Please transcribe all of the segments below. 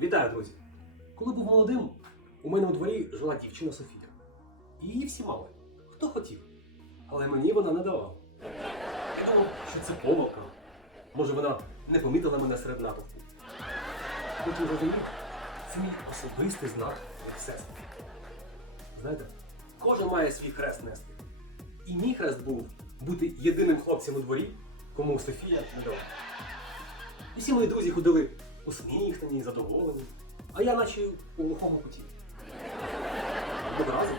Вітаю, друзі! Коли був молодим, у мене у дворі жила дівчина Софія. Її всі мали, хто хотів. Але мені вона не давала. Я думав, що це помилка. Може, вона не помітила мене серед натовпу. Потім зрозумів, це мій особистий знак як сестри. Знаєте, кожен має свій хрест нести. І мій хрест був бути єдиним хлопцем у дворі, кому Софія не дала. І всі мої друзі ходили усміхнені, задоволені, а я наче у глухому куті. Одного разу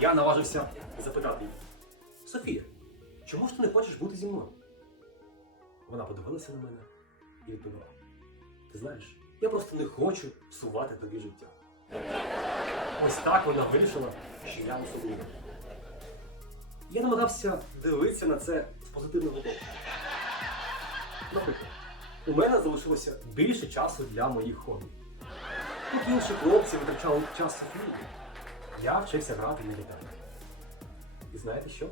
я наважився запитати її, Софія, чому ж ти не хочеш бути зі мною? Вона подивилася на мене і відповіла: Ти знаєш, я просто не хочу псувати тобі життя. Ось так вона вирішила, що я особливий. Я намагався дивитися на це з позитивного боку. Наприклад, у мене залишилося більше часу для моїх хобі. Поки інші хлопці витрачали час Софії, я вчився грати на гітарі. І знаєте що?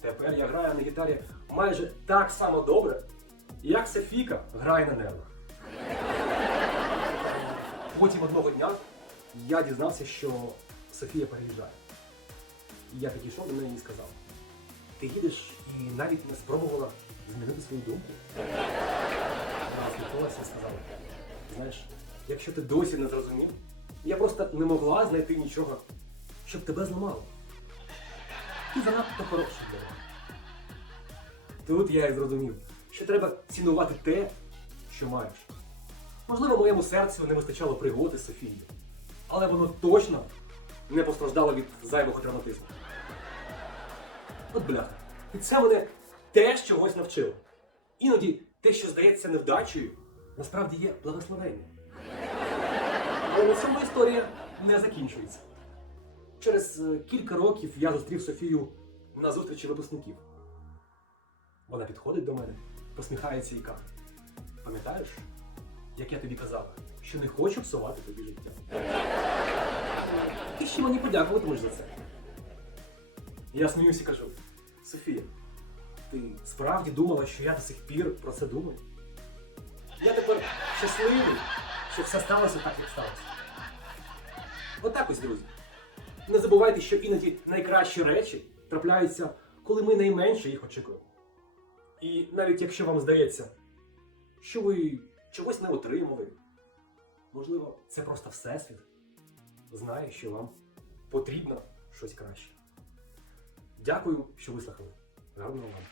Тепер я граю на гітарі майже так само добре, як Софіка грає на нервах. Потім одного дня я дізнався, що Софія переїжджає. І я підійшов до неї і сказав: Ти їдеш і навіть не спробувала змінити свою думку. Усміхнулася і сказала: Знаєш, якщо ти досі не зрозумів, я просто не могла знайти нічого, щоб тебе зламало. Ти занадто хороший для мене. Тут я і зрозумів, що треба цінувати те, що маєш. Можливо, моєму серцю не вистачало пригоди з Софією, але воно точно не постраждало від зайвого травматизму. От бляха, і це мене теж чогось навчило. Іноді те, що здається невдачею, насправді є благословенням. Але на цьому історія не закінчується. Через е, кілька років я зустрів Софію на зустрічі випускників. Вона підходить до мене, посміхається і каже: Пам'ятаєш, як я тобі казала, що не хочу псувати тобі життя. Ти ще мені подякуватимеш за це. Я сміюся і кажу: Софія, ти справді думала, що я до сих пір про це думаю? Щасливий, що все сталося так, як сталося. Отак ось, друзі. Не забувайте, що іноді найкращі речі трапляються, коли ми найменше їх очікуємо. І навіть якщо вам здається, що ви чогось не отримали, можливо, це просто Всесвіт знає, що вам потрібно щось краще. Дякую, що вислухали. Гарного вам!